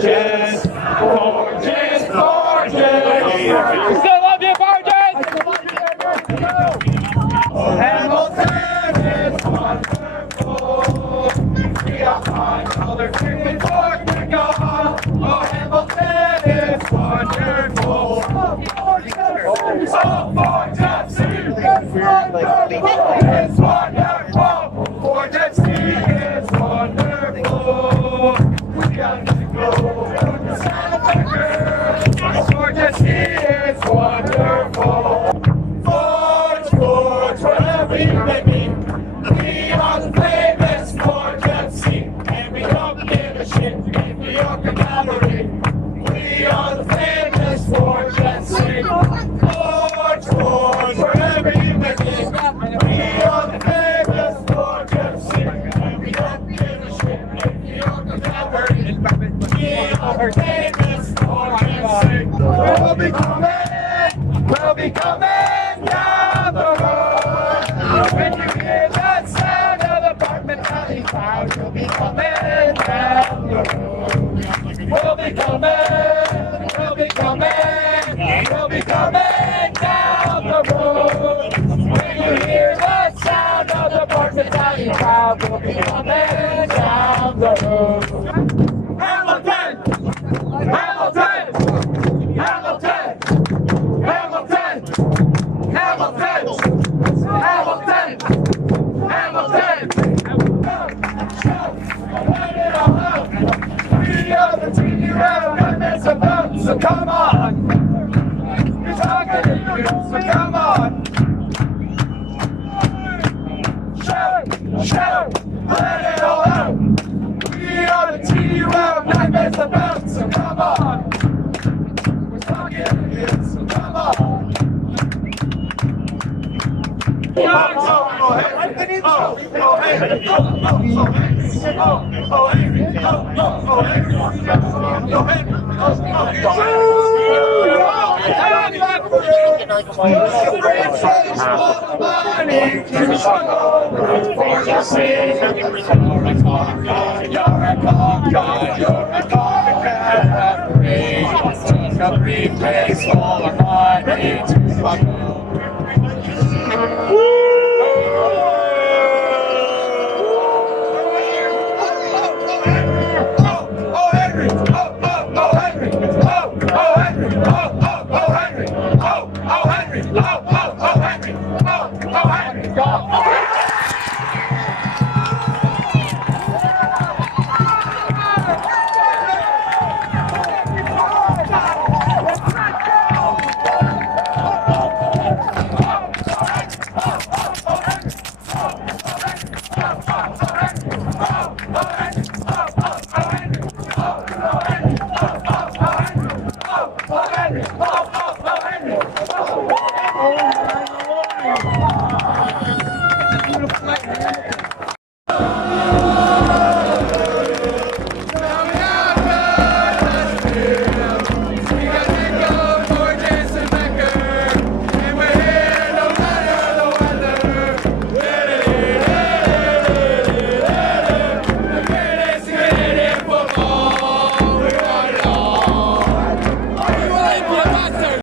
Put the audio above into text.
Forges! Forges! Forges! Still love you, Forges! Hamilton is wonderful. We are fine, color chicken Portugal. Oh, Hamilton is wonderful. Oh, Forges is wonderful. Forges is wonderful. We got to go to the Santa Forges is wonderful. Forge, Forge, wherever you may be. We are the famous Forge FC, and we don't give a shit if we are the gallery. We are the famous Forge FC. Forge, Forge, wherever you may be. We are the famous Forge FC, and we don't give a shit if we are the gallery. We are the famous Forge FC. We'll be coming down the road. When you hear that sound of the apartment alley crowd, we'll be coming down the road. We'll be coming down the road. When you hear that sound of the apartment alley crowd, we'll be coming down the road. Hamilton! Hamilton! Hamilton! Hamilton! Hamilton! Hamilton! Hamilton! Let it all out! We are the team you have it's about, so come on! You're talking to you, so come on! Shout! Shout! Let it all out! We are the team you have nightmares about, so come on! We're talking to you, so come on! You're a